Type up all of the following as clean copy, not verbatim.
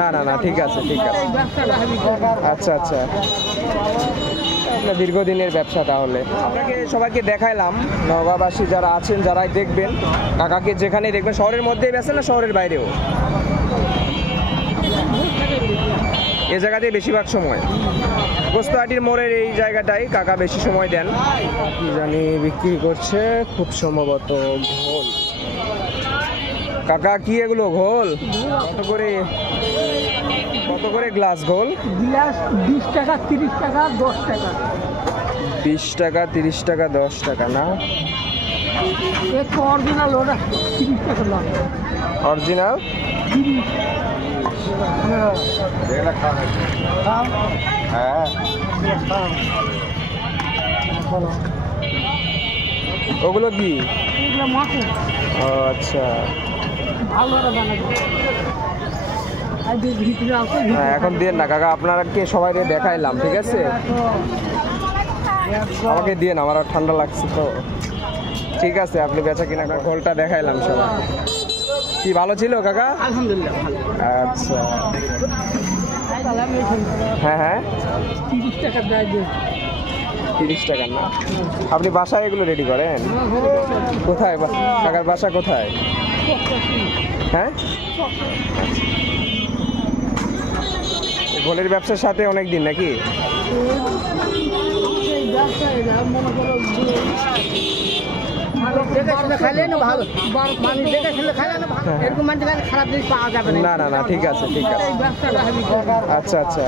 না না না, ঠিক আছে ঠিক আছে। আচ্ছা আচ্ছা, দীর্ঘদিনের ব্যবসা। তাহলে আপনাকে সবাইকে দেখাইলাম, নওগাঁবাসী যারা আছেন যারাই দেখবেন কাকাকে যেখানেই দেখবেন, শহরের মধ্যেই বেছেন না শহরের বাইরেও? এ জায়গাতেই বেশিরভাগ সময়। গোস্তহাটির মোড়ের এই জায়গাটাই কাকা বেশি সময় দেন। কি জানি বিক্রি করছে, খুব সম্ভবত ঘোল। কাকা কি এগুলো ঘোল? কত করে গ্লাস ঘোল? গ্লাস 20 টাকা, 30 টাকা, 10 টাকা। 20 টাকা, 30 টাকা, 10 টাকা না? অরিজিনাল ওটা 30 টাকা দাম। অরিজিনাল ওগুলো কি? আচ্ছা, এখন দিয়ে না কাকা, আপনাকে সবাই দেখাইলাম, ঠিক আছে? আমাকে দিয়ে না, আমার ঠান্ডা লাগছে তো। ঠিক আছে, আপনি বেচা কিনা ঘোলটা দেখাইলাম সবাই। কি ভালো ছিল কাকা? আলহামদুলিল্লাহ ভালো। আচ্ছা, হ্যাঁ হ্যাঁ, 30 টাকা দেয়। 30 টাকা না? আপনি বাসায় এগুলো রেডি করেন? কোথায় কাকার বাসা কোথায়? হ্যাঁ, ঘোলের ব্যবসার সাথে অনেক দিন নাকি? না না না, ঠিক আছে ঠিক আছে। আচ্ছা আচ্ছা,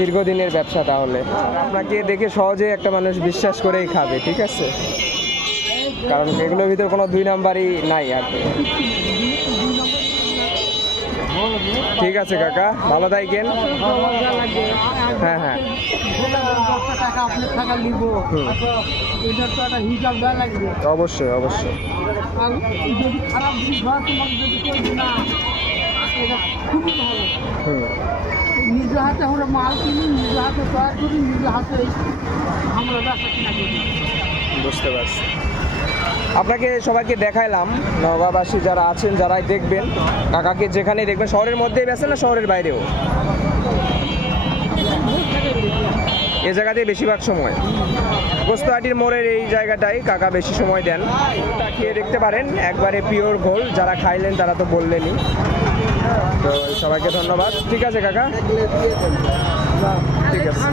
দীর্ঘদিনের ব্যবসা। তাহলে আপনাকে দেখে সহজে একটা মানুষ বিশ্বাস করেই খাবে, ঠিক আছে? কারণ এগুলোর ভিতরে কোনো 2 নাম্বারই নাই আর কি। ঠিক আছে কাকা, ভালো থাকেন। হ্যাঁ হ্যাঁ, অবশ্যই অবশ্যই। নিজের হাতে আমরা মাল কিনি, নিজের হাতে তৈরি করি, নিজের হাতে আমরা ব্যবসা কিনা করি। বুঝতে পারছি। আপনাকে সবাইকে দেখাইলাম, নওগাঁবাসী যারা আছেন যারাই দেখবেন কাকাকে যেখানেই দেখবেন, শহরের মধ্যেই বেছেন না শহরের বাইরেও? এ জায়গাতেই বেশিরভাগ সময়। গোস্তহাটির মোড়ের এই জায়গাটাই কাকা বেশি সময় দেন। খেয়ে দেখতে পারেন, একবারে পিওর ঘোল। যারা খাইলেন তারা তো বললেনই। তো সবাইকে ধন্যবাদ। ঠিক আছে কাকা, ঠিক আছে।